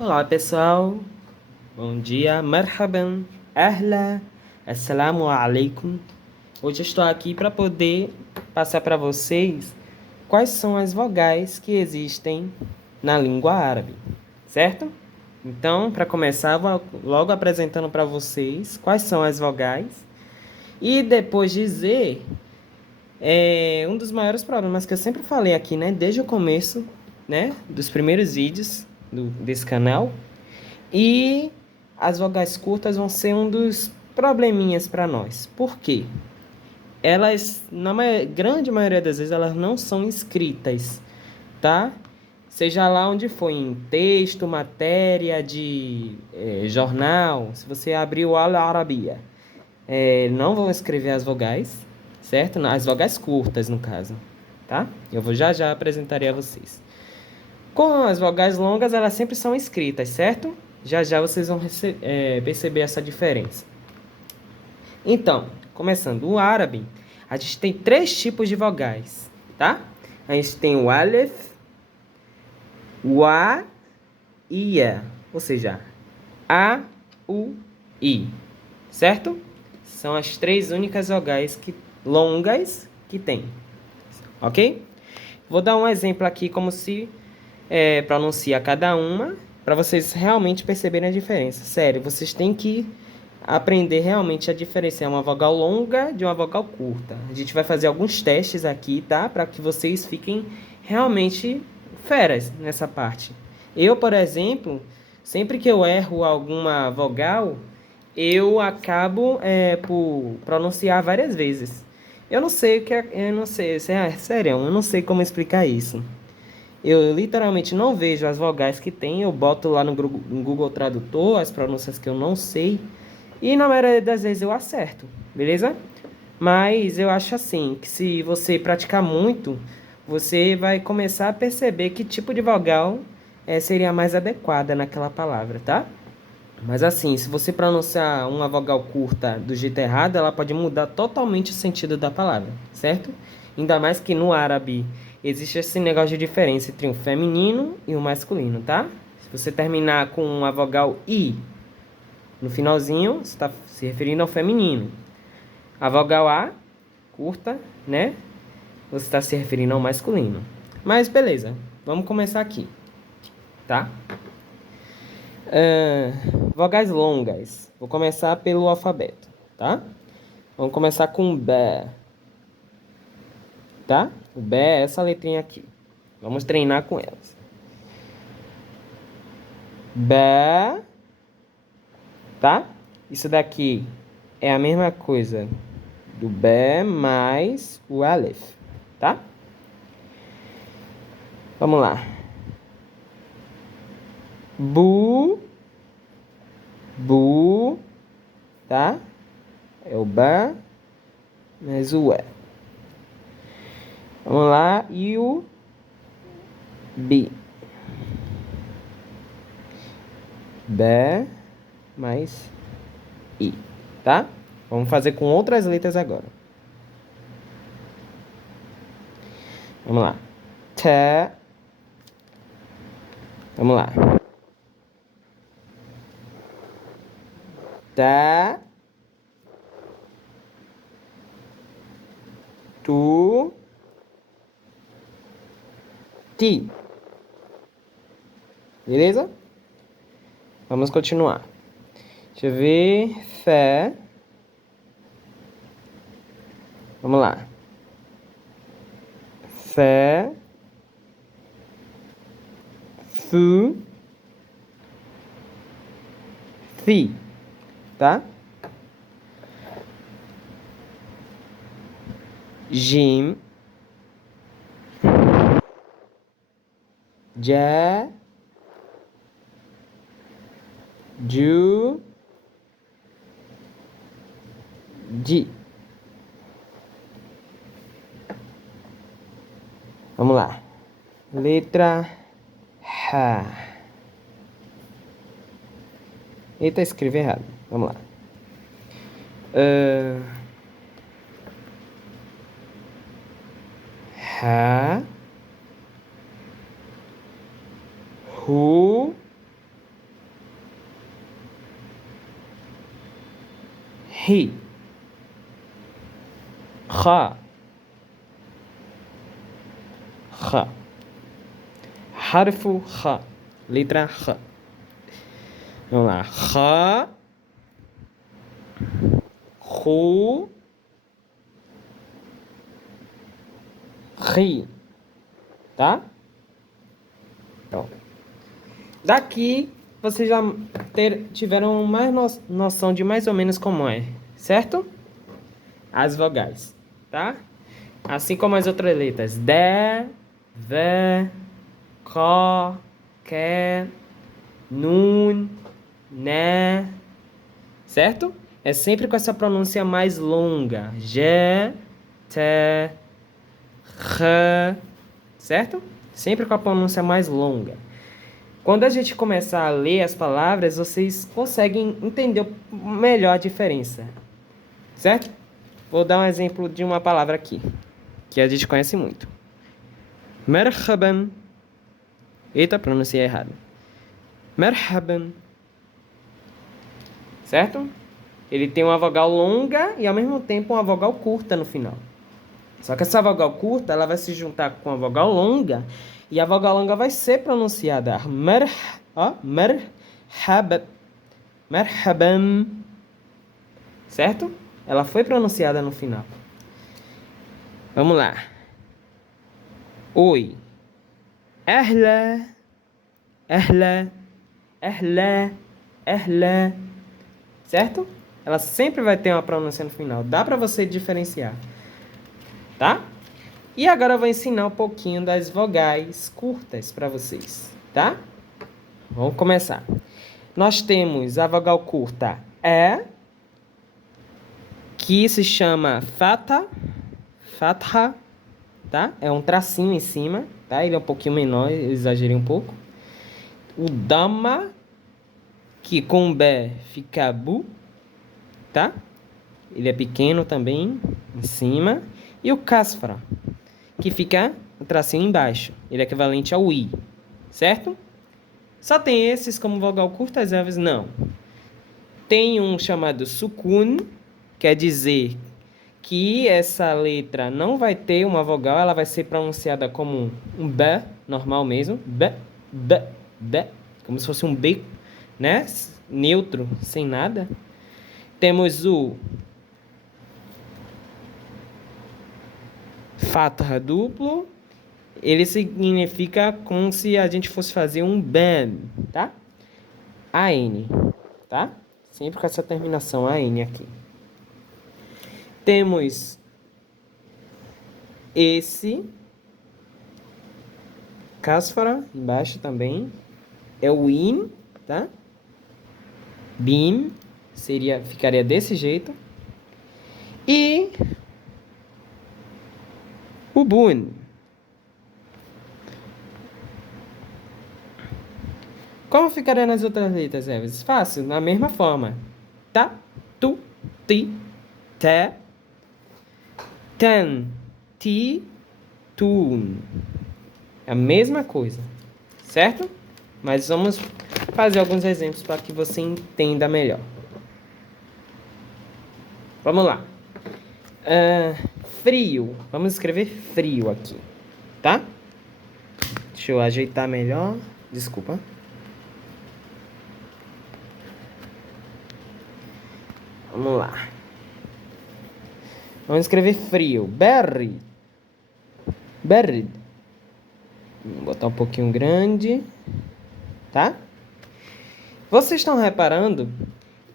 Olá pessoal, bom dia, marhaban, ahla, assalamu alaikum. Hoje eu estou aqui para poder passar para vocês quais são as vogais que existem na língua árabe, certo? Então, para começar, vou logo apresentando para vocês quais são as vogais e depois dizer um dos maiores problemas que eu sempre falei aqui, né, desde o começo, né, dos primeiros vídeos desse canal. E as vogais curtas vão ser um dos probleminhas para nós. Por quê? Elas, grande maioria das vezes, elas não são escritas, tá? Seja lá onde for, em texto, matéria de jornal, se você abrir o Al-Arabiya, não vão escrever as vogais, certo? As vogais curtas, no caso, tá? Eu vou já apresentarei a vocês. Com as vogais longas, elas sempre são escritas, certo? Já vocês vão perceber essa diferença. Então, começando, o árabe, a gente tem três tipos de vogais, tá? A gente tem o alef, o a e ia, ou seja, a, u, i, certo? São as três únicas vogais longas que tem, ok? Vou dar um exemplo aqui como se pronuncia cada uma, para vocês realmente perceberem a diferença. Sério, vocês têm que aprender realmente a diferenciar uma vogal longa de uma vogal curta. A gente vai fazer alguns testes aqui, tá? Para que vocês fiquem realmente feras nessa parte. Eu, por exemplo, sempre que eu erro alguma vogal, eu acabo por pronunciar várias vezes. Eu não sei o que é, eu não sei, sério, eu não sei como explicar isso. Eu literalmente não vejo as vogais que tem, eu boto lá no Google Tradutor as pronúncias que eu não sei e na maioria das vezes eu acerto, beleza? Mas eu acho assim, que se você praticar muito, você vai começar a perceber que tipo de vogal seria mais adequada naquela palavra, tá? Mas assim, se você pronunciar uma vogal curta do jeito errado, ela pode mudar totalmente o sentido da palavra, certo? Ainda mais que no árabe existe esse negócio de diferença entre um feminino e um masculino, tá? Se você terminar com a vogal I no finalzinho, você está se referindo ao feminino. A vogal A, curta, né? Você está se referindo ao masculino. Mas beleza, vamos começar aqui, tá? Vogais longas. Vou começar pelo alfabeto, tá? Vamos começar com B, tá? O B é essa letrinha aqui. Vamos treinar com elas. B, tá? Isso daqui é a mesma coisa do B mais o Aleph, tá? Vamos lá. Bu, bu, tá? É o B mais o E. Vamos lá. E o B. B mais I, tá? Vamos fazer com outras letras agora. Vamos lá. T. Vamos lá. Tá. Tu. Ti. Beleza? Vamos continuar. Deixa eu ver. Fé. Vamos lá. Fé. Fu. Fi. Tá? Jim. Ja. Ju. Di. Vamos lá. Letra H. Eita, escrevi errado. Vamos lá. Ha. Hu. ri, ra, ra, harfu ra, letra ra. Vamos lá, ra, ru, ri, tá? Então, daqui vocês já tiveram mais noção de mais ou menos como é, certo? As vogais, tá? Assim como as outras letras. De, ve, ko, que, nun, né, certo? É sempre com essa pronúncia mais longa. Je, te, re, certo? Sempre com a pronúncia mais longa. Quando a gente começar a ler as palavras, vocês conseguem entender melhor a diferença, certo? Vou dar um exemplo de uma palavra aqui, que a gente conhece muito. Merhaban. Eita, pronunciei errado. Merhaban. Certo? Ele tem uma vogal longa e ao mesmo tempo uma vogal curta no final. Só que essa vogal curta, ela vai se juntar com a vogal longa e a vogal longa vai ser pronunciada merhaba, merhaban, certo? Ela foi pronunciada no final. Vamos lá. Oi. Ahla, ahla, ahla, ahla, certo? Ela sempre vai ter uma pronúncia no final. Dá para você diferenciar, tá? E agora eu vou ensinar um pouquinho das vogais curtas para vocês, tá? Vamos começar. Nós temos a vogal curta E, que se chama fatha, tá? É um tracinho em cima, tá? Ele é um pouquinho menor, eu exagerei um pouco. O dhamma, que com B fica bu, tá? Ele é pequeno também, em cima. E o kasra, que fica o tracinho embaixo. Ele é equivalente ao I, certo? Só tem esses como vogal curta, as ervas não. Tem um chamado sukun, quer dizer que essa letra não vai ter uma vogal, ela vai ser pronunciada como um B, normal mesmo. B, B, B, como se fosse um B, né? Neutro, sem nada. Temos o fatha duplo. Ele significa como se a gente fosse fazer um ban, tá? AN, tá? Sempre com essa terminação AN aqui. Temos esse Kasfara embaixo também. É o in, tá? Bim ficaria desse jeito. E o bun. Como ficaria nas outras letras, Eves? Fácil, na mesma forma. Tá, tu, ti, te, tan, ti, tun. É a mesma coisa, certo? Mas vamos fazer alguns exemplos para que você entenda melhor. Vamos lá. Frio. Vamos escrever frio aqui, tá? Deixa eu ajeitar melhor. Desculpa. Vamos lá. Vamos escrever frio. Berry. Berry. Vou botar um pouquinho grande. Tá? Vocês estão reparando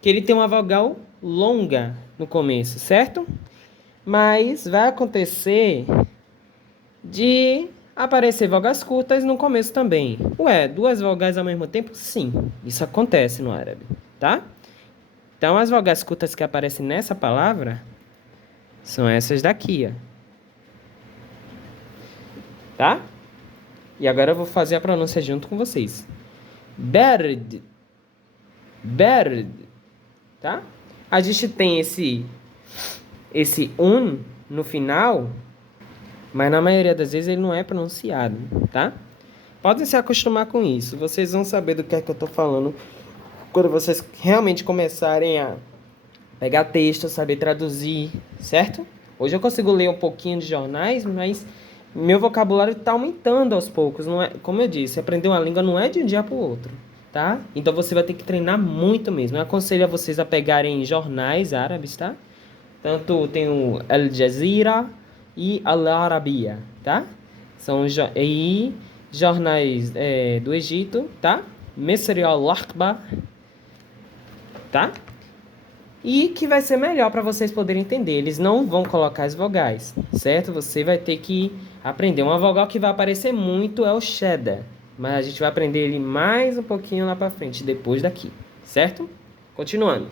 que ele tem uma vogal longa no começo, certo? Mas vai acontecer de aparecer vogais curtas no começo também. Ué, duas vogais ao mesmo tempo? Sim, isso acontece no árabe, tá? Então, as vogais curtas que aparecem nessa palavra são essas daqui, ó. Tá? E agora eu vou fazer a pronúncia junto com vocês. Bird. Bird. Tá? A gente tem esse no final, mas na maioria das vezes ele não é pronunciado, tá? Podem se acostumar com isso. Vocês vão saber do que é que eu tô falando quando vocês realmente começarem a pegar texto, saber traduzir, certo? Hoje eu consigo ler um pouquinho de jornais, mas meu vocabulário está aumentando aos poucos. Não é, como eu disse, aprender uma língua não é de um dia para o outro, tá? Então você vai ter que treinar muito mesmo. Eu aconselho a vocês a pegarem jornais árabes, tá? Tanto tem o Al Jazeera e Al Arabiya, tá? E jornais do Egito, tá? Misri al-Akhbar, tá? E que vai ser melhor para vocês poderem entender. Eles não vão colocar as vogais, certo? Você vai ter que aprender. Uma vogal que vai aparecer muito é o cheddar, mas a gente vai aprender ele mais um pouquinho lá para frente, depois daqui, certo? Continuando.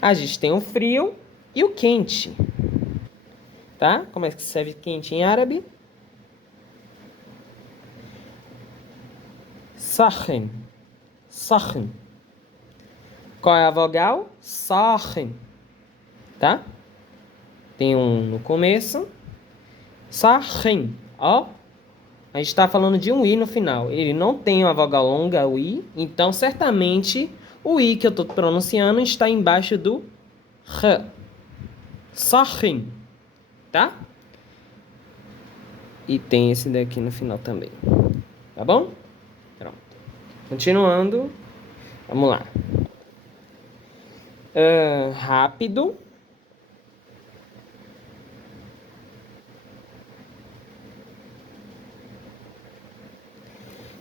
A gente tem o frio e o quente, tá? Como é que se escreve quente em árabe? Sakhin. Sakhin. Qual é a vogal? Sakhin, tá? Tem um no começo. Sakhin, ó. A gente está falando de um i no final. Ele não tem uma vogal longa, o i. Então, certamente, o i que eu estou pronunciando está embaixo do r. Sakhin, tá? E tem esse daqui no final também. Tá bom? Pronto. Continuando. Vamos lá. Rápido.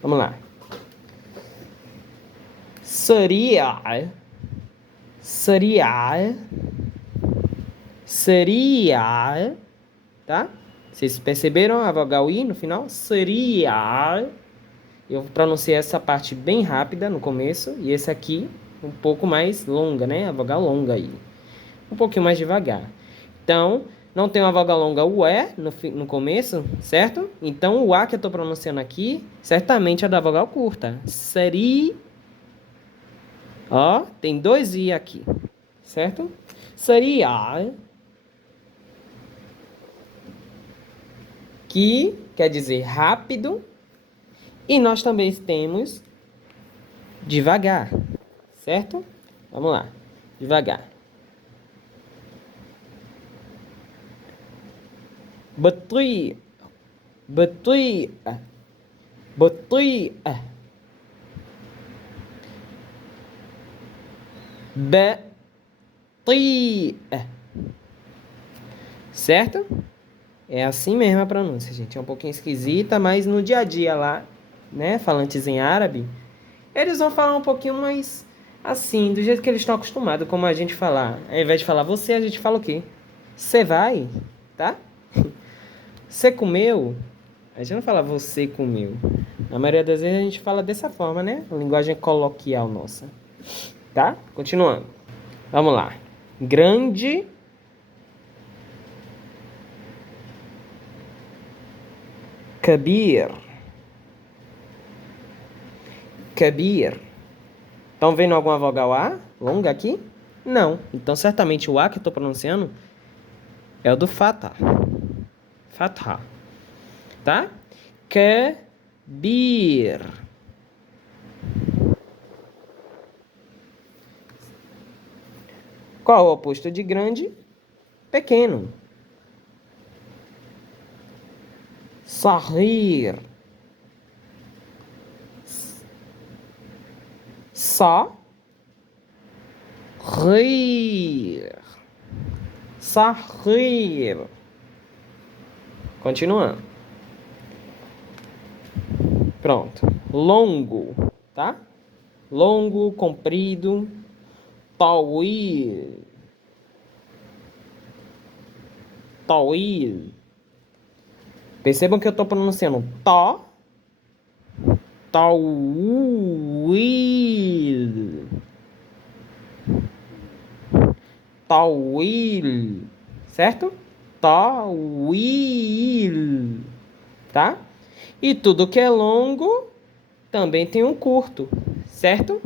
Vamos lá. Seria. Seria. Seria. Tá? Vocês perceberam a vogal i no final? Seria. Eu pronunciei essa parte bem rápida no começo. E esse aqui um pouco mais longa, né? A vogal longa aí. Um pouquinho mais devagar. Então, não tem uma vogal longa o E no começo, certo? Então, o A que eu estou pronunciando aqui, certamente é da vogal curta. Seri. Ó, tem dois I aqui, certo? Seria. Que quer dizer rápido. E nós também temos devagar, certo? Vamos lá, devagar. بطيء بطيء بطيء بطيء. Certo? É assim mesmo a pronúncia, gente. É um pouquinho esquisita, mas no dia a dia lá, né, falantes em árabe, eles vão falar um pouquinho mais assim, do jeito que eles estão acostumados, como a gente falar. Ao invés de falar você, a gente fala o quê? Você vai, tá? Você comeu? A gente não fala você comeu. Na maioria das vezes a gente fala dessa forma, né? A linguagem coloquial nossa. Tá? Continuando. Vamos lá. Grande. Kabir. Kabir. Estão vendo alguma vogal A longa aqui? Não. Então, certamente o A que eu estou pronunciando é o do Fatha. Fatha. Tá? Kabir. Qual é o oposto de grande? Pequeno. Sahir. Só. Rir. Sahir. Continuando. Pronto. Longo, tá? Longo, comprido. Tawil. Tawil. Percebam que eu estou pronunciando to. Tawil. Tawil. Certo? Tawil. Tá? E tudo que é longo também tem um curto. Certo?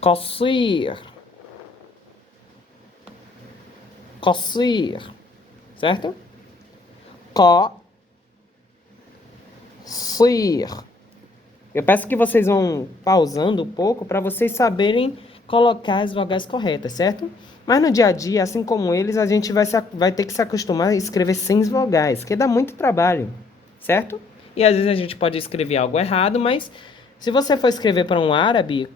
Qasir. Qasir. Certo? Qasir. Eu peço que vocês vão pausando um pouco para vocês saberem colocar as vogais corretas, certo? Mas no dia a dia, assim como eles, a gente vai ter que se acostumar a escrever sem as vogais, que dá muito trabalho, certo? E às vezes a gente pode escrever algo errado, mas se você for escrever para um árabe,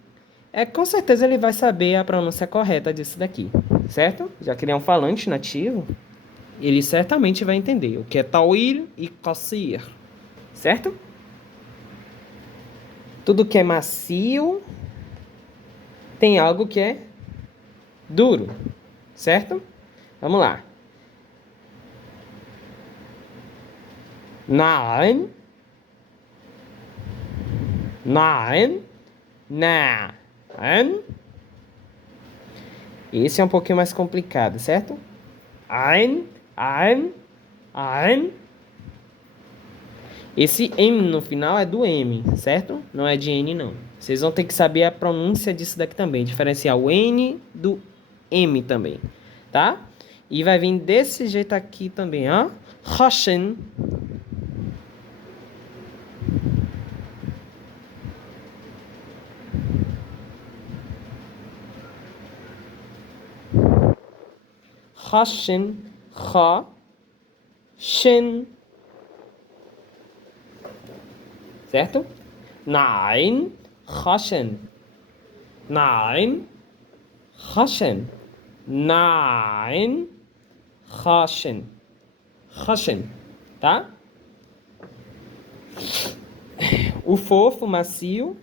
com certeza ele vai saber a pronúncia correta disso daqui, certo? Já que ele é um falante nativo, ele certamente vai entender o que é tawil e qasir, certo? Tudo que é macio tem algo que é duro, certo? Vamos lá. Na'am, na'am, na'am. Esse é um pouquinho mais complicado, certo? Ain, ain, ain. Esse M no final é do M, certo? Não é de N, não. Vocês vão ter que saber a pronúncia disso daqui também. Diferenciar o N do M também, tá? E vai vir desse jeito aqui também, ó. Roshen. Roshen. Roshen. Certo? Nein. Roshen. Nein. Roshen. Nein. Roshen. Roshen. Tá? O fofo, macio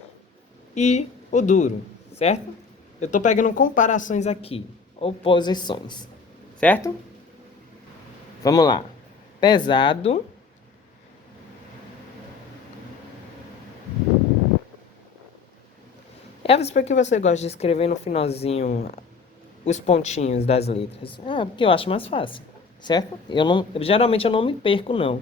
e o duro, certo? Eu tô pegando comparações aqui, oposições, certo? Vamos lá. Pesado. Elvis, por que você gosta de escrever no finalzinho os pontinhos das letras? Porque eu acho mais fácil, certo? Geralmente eu não me perco, não.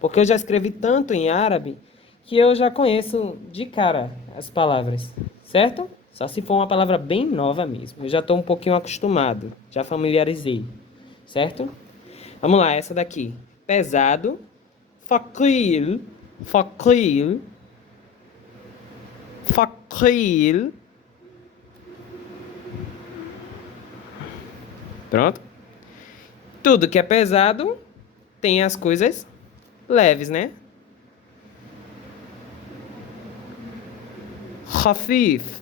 Porque eu já escrevi tanto em árabe que eu já conheço de cara as palavras, certo? Só se for uma palavra bem nova mesmo. Eu já estou um pouquinho acostumado, já familiarizei, certo? Vamos lá, essa daqui. Pesado. Faqil. Faqil. Faqil. Pronto. Tudo que é pesado tem as coisas leves, né? Khafif.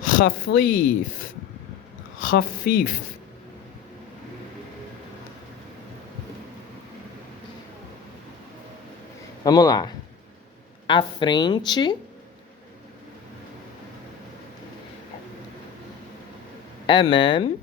Khafif. Khafif. Vamos lá. À frente. Amam.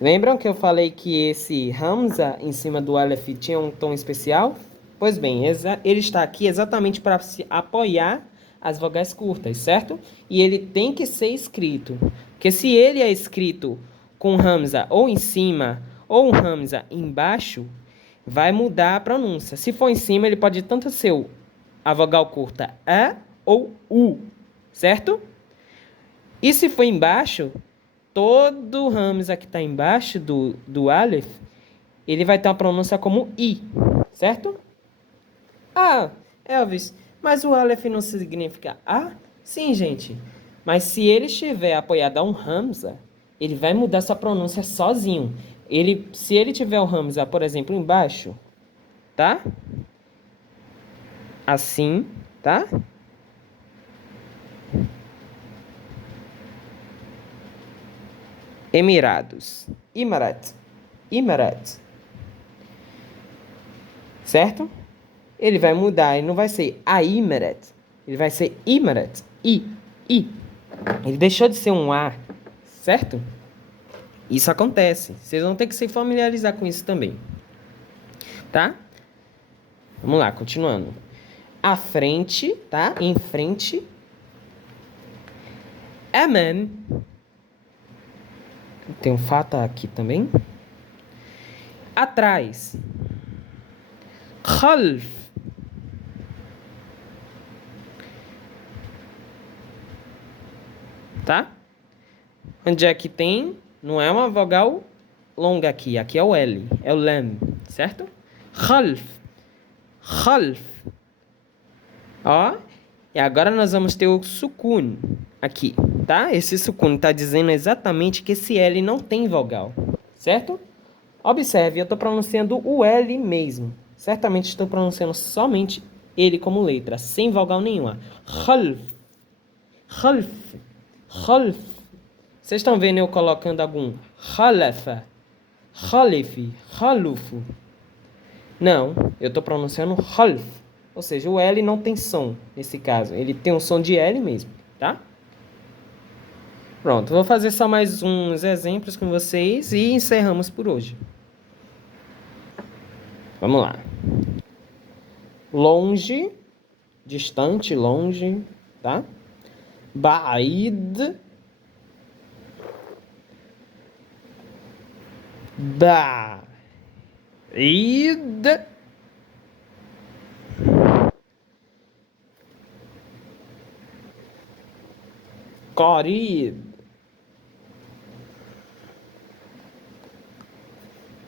Lembram que eu falei que esse Hamza em cima do Aleph tinha um tom especial? Pois bem, ele está aqui exatamente para se apoiar as vogais curtas, certo? E ele tem que ser escrito. Porque se ele é escrito com Hamza ou em cima ou um Hamza embaixo, vai mudar a pronúncia. Se for em cima, ele pode tanto ser a vogal curta A ou U, certo? E se for embaixo, todo Hamza que está embaixo do Aleph, ele vai ter uma pronúncia como I, certo? Elvis, mas o Aleph não significa A? Sim, gente. Mas se ele estiver apoiado a um Hamza, ele vai mudar sua pronúncia sozinho. Se ele tiver o Hamza, por exemplo, embaixo, tá? Assim, tá? Emirados. Imarat. Imarat. Certo? Ele vai mudar, ele não vai ser Aimarat. Ele vai ser Imarat. I. Ele deixou de ser um A, certo? Isso acontece. Vocês vão ter que se familiarizar com isso também. Tá? Vamos lá, continuando. À frente, tá? Em frente. Amam. Tem um fata aqui também. Atrás. Khalf. tá? Onde é que tem, não é uma vogal longa aqui é o L, é o lam, certo? Khalf, khalf. Ó, e agora nós vamos ter o sukun aqui, tá? Esse sukun está dizendo exatamente que esse L não tem vogal, certo? Observe, eu estou pronunciando o L mesmo. Certamente estou pronunciando somente ele como letra, sem vogal nenhuma. Khalf, khalf, khalf. Vocês estão vendo eu colocando algum khalafa, khalifi, khalufo? Não, eu estou pronunciando khalf. Ou seja, o L não tem som nesse caso. Ele tem um som de L mesmo, tá? Pronto, vou fazer só mais uns exemplos com vocês e encerramos por hoje. Vamos lá. Longe, distante, longe, tá? Ba'id, ba'id, qarib,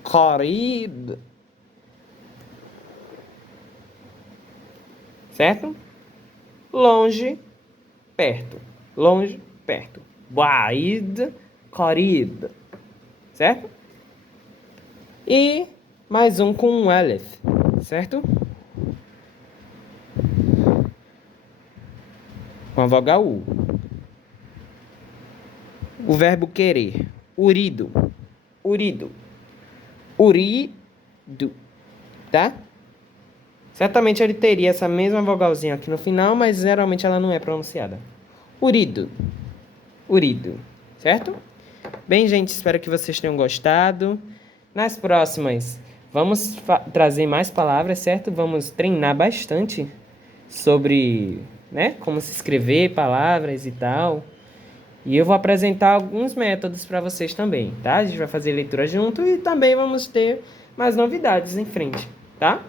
qarib, certo? Longe, perto. Longe, perto. Ba'id, qarib, certo? E mais um com um alef, certo? Com a vogal U. O verbo querer. Urido. Urido. Urido. Tá? Certamente ele teria essa mesma vogalzinha aqui no final, mas geralmente ela não é pronunciada. Urido. Urido. Certo? Bem, gente, espero que vocês tenham gostado. Nas próximas, vamos trazer mais palavras, certo? Vamos treinar bastante sobre, né, como se escrever palavras e tal. E eu vou apresentar alguns métodos para vocês também, tá? A gente vai fazer leitura junto e também vamos ter mais novidades em frente, tá?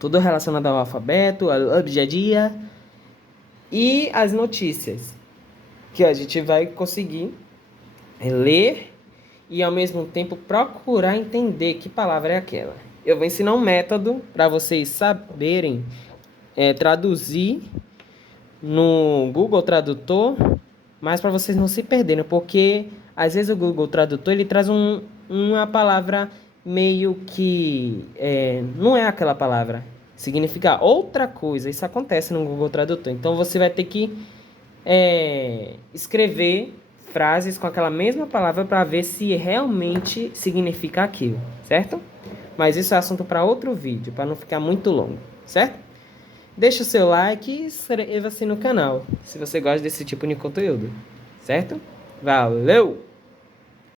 Tudo relacionado ao alfabeto, ao objedia e as notícias, que a gente vai conseguir ler e ao mesmo tempo procurar entender que palavra é aquela. Eu vou ensinar um método para vocês saberem traduzir no Google Tradutor, mas para vocês não se perderem, porque às vezes o Google Tradutor ele traz uma palavra meio que não é aquela palavra, significa outra coisa. Isso acontece no Google Tradutor. Então você vai ter que escrever frases com aquela mesma palavra para ver se realmente significa aquilo, certo? Mas isso é assunto para outro vídeo, para não ficar muito longo, certo? Deixa o seu like e inscreva-se no canal, se você gosta desse tipo de conteúdo, certo? Valeu!